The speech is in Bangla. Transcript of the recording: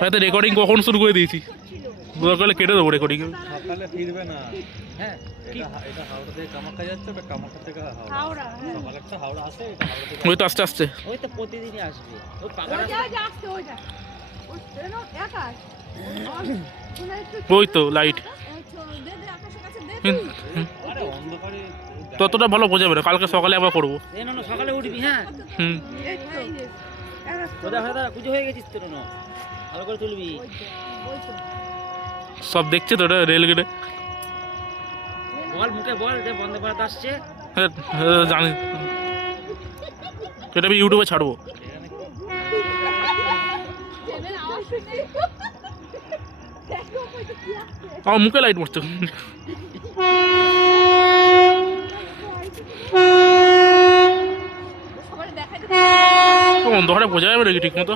হয়তো রেকর্ডিং কখন শুরু করে দিয়েছি, দরকার হলে কেটে দেবো রেকর্ডিং। সকালে ফিরবে না। হ্যাঁ, এটা হাওড়া থেকে কামাখ্যা যাচ্ছে, ওটা কামাখ্যা থেকে হাওড়া। সকালে একটা হাওড়া আসে, এটা হাওড়া থেকে ওই তো আস্তে আস্তে, ওই তো প্রতিদিনই আসবে। ওই ওই তো লাইট ততটা ভালো বোঝাবে না, কালকে সকালে আবার করবো। সকালে উঠবি। হ্যাঁ, পুজো হয়ে গেছিস তো, ভালো করে তুলবি। সব দেখছে তো ওটা রেল গেটে। বল মুখে বল যে বন্দে ভারত আসছে। হ্যাঁ জানি, এটা আমি ইউটিউবে ছাড়বো। আমার মুখে লাইট মারছে। অন্ধকারে বোঝা যাবে নাকি ঠিক মতো?